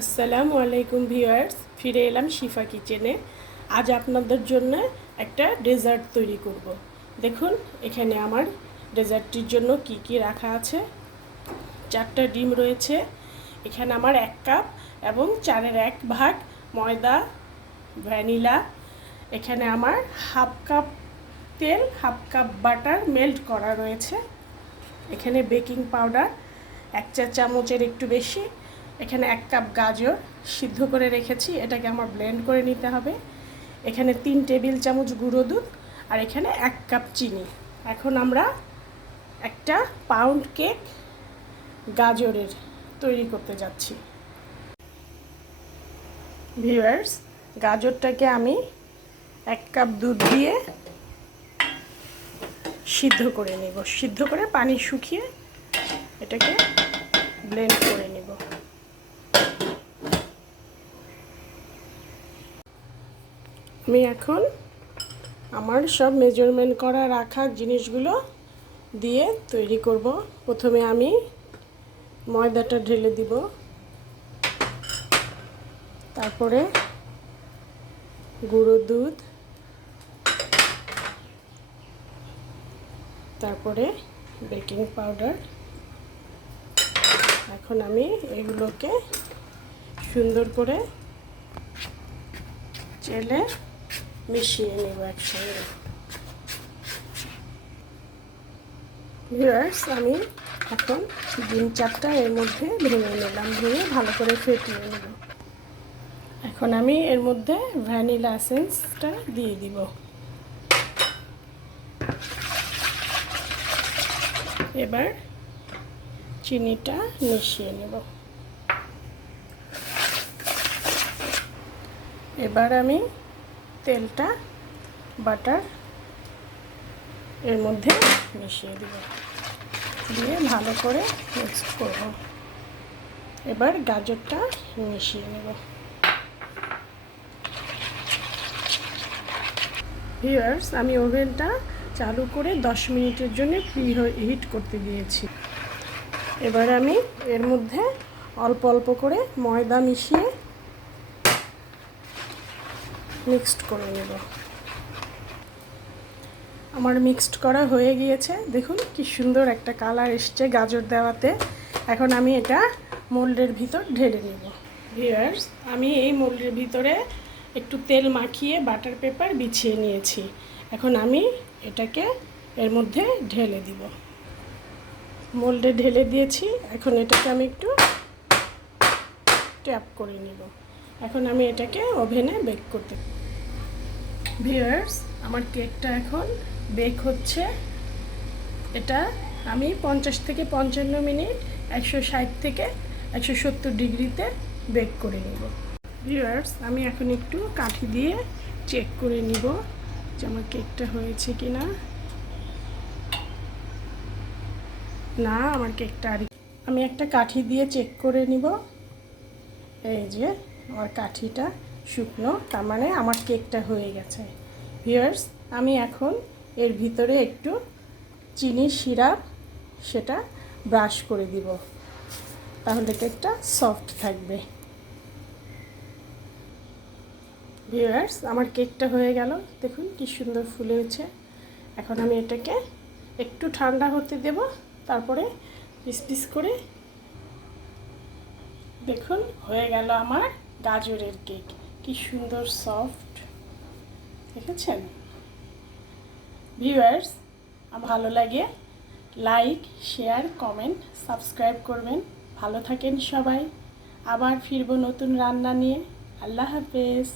আসসালামু আলাইকুম ভিউয়ার্স, ফিরে এলাম শিফা কিচেনে। আজ আপনাদের জন্য একটা ডেজার্ট তৈরি করব। দেখুন এখানে আমার ডেজার্টটির জন্য কি কি রাখা আছে। 4টা ডিম রয়েছে, এখানে আমার 1 কাপ এবং 4-এর 1 ভাগ ময়দা, ভ্যানিলা, এখানে আমার হাফ কাপ তেল, হাফ কাপ বাটার মেল্ট করা রয়েছে, এখানে বেকিং পাউডার 1 চা চামচের একটু বেশি, এখানে 1 কাপ গাজর সিদ্ধ করে রেখেছি, এটাকে আমার ব্লেন্ড করে নিতে হবে, এখানে 3 টেবিল চামচ গুঁড়ো দুধ, আর এখানে 1 কাপ চিনি। এখন আমরা একটা পাউন্ড কেক গাজরের তৈরি করতে যাচ্ছি। ভিউয়ার্স, গাজরটাকে আমি 1 কাপ দুধ দিয়ে সিদ্ধ করে নেব, সিদ্ধ করে পানি শুকিয়ে এটাকে ব্লেন্ড করে নেব। আমি এখন আমার সব মেজারমেন্ট করা রাখা জিনিসগুলো দিয়ে তৈরি করব। প্রথমে আমি ময়দাটা ঢেলে দিব, তারপরে গুঁড়ো দুধ, তারপরে বেকিং পাউডার। এখন আমি এগুলোকে সুন্দর করে চেলে মিশিয়ে নেব একসঙ্গে। ভিউয়ার্স, আমি এখন ডিম 4টা এর মধ্যে ভেঙে নিলাম, ভেঙে ভালো করে ফেটিয়ে নেব। এখন আমি এর মধ্যে ভ্যানিলা এসেন্সটা দিয়ে দিব। এবার চিনিটা মিশিয়ে নেব। এবার আমি তেলটা বাটার এর মধ্যে মিশিয়ে দেব, দিয়ে ভালো করে মিক্স করব। এবার গাজরটা মিশিয়ে নেব। ভিউয়ার্স, আমি ওভেনটা চালু করে 10 মিনিটের জন্য প্রিহিট করতে দিয়েছি। এবার আমি এর মধ্যে অল্প অল্প করে ময়দা মিশিয়ে মিক্সড করে নেব। আমার মিক্সড করা হয়ে গিয়েছে, দেখুন কি সুন্দর একটা কালার এসছে গাজর দেওয়াতে। এখন আমি এটা মোল্ডের ভিতর ঢেলে নেব। ভিউয়ার্স, আমি এই মোল্ডের ভিতরে একটু তেল মাখিয়ে বাটার পেপার বিছিয়ে নিয়েছি। এখন আমি এটাকে এর মধ্যে ঢেলে দিব। মোল্ডে ঢেলে দিয়েছি, এখন এটাকে আমি একটু ট্যাপ করে নিব। এখন আমি এটাকে ওভেনে বেক করতে। ভিউয়ার্স, আমার কেকটা এখন বেক হচ্ছে। এটা আমি 50 থেকে 55 মিনিট 160 থেকে 170 ডিগ্রিতে বেক করে নিব। ভিউয়ার্স, আমি এখন একটু কাঠি দিয়ে চেক করে নিব যে আমার কেকটা হয়েছে কি না। না, আমার কেকটা আমি একটা কাঠি দিয়ে চেক করে নিব। এই যে আমার কাঠিটা শুকনো, তার মানে আমার কেকটা হয়ে গেছে। ভিউয়ার্স, আমি এখন এর ভিতরে একটু চিনি সিরাপ সেটা ব্রাশ করে দিব, তাহলে কেকটা সফট থাকবে। ভিউয়ার্স, আমার কেকটা হয়ে গেল, দেখুন কি সুন্দর ফুলেছে। এখন আমি এটাকে একটু ঠান্ডা হতে দেব, তারপরে পিস পিস করে দেখুন হয়ে গেল আমার গাজরের কেক। কি সুন্দর সফট, দেখেছেন? ভিউয়ার্স, ভালো লাগে লাইক, শেয়ার, কমেন্ট, সাবস্ক্রাইব করবেন। ভালো থাকেন সবাই। আবার ফিরবো নতুন রান্না নিয়ে। আল্লাহ হাফেজ।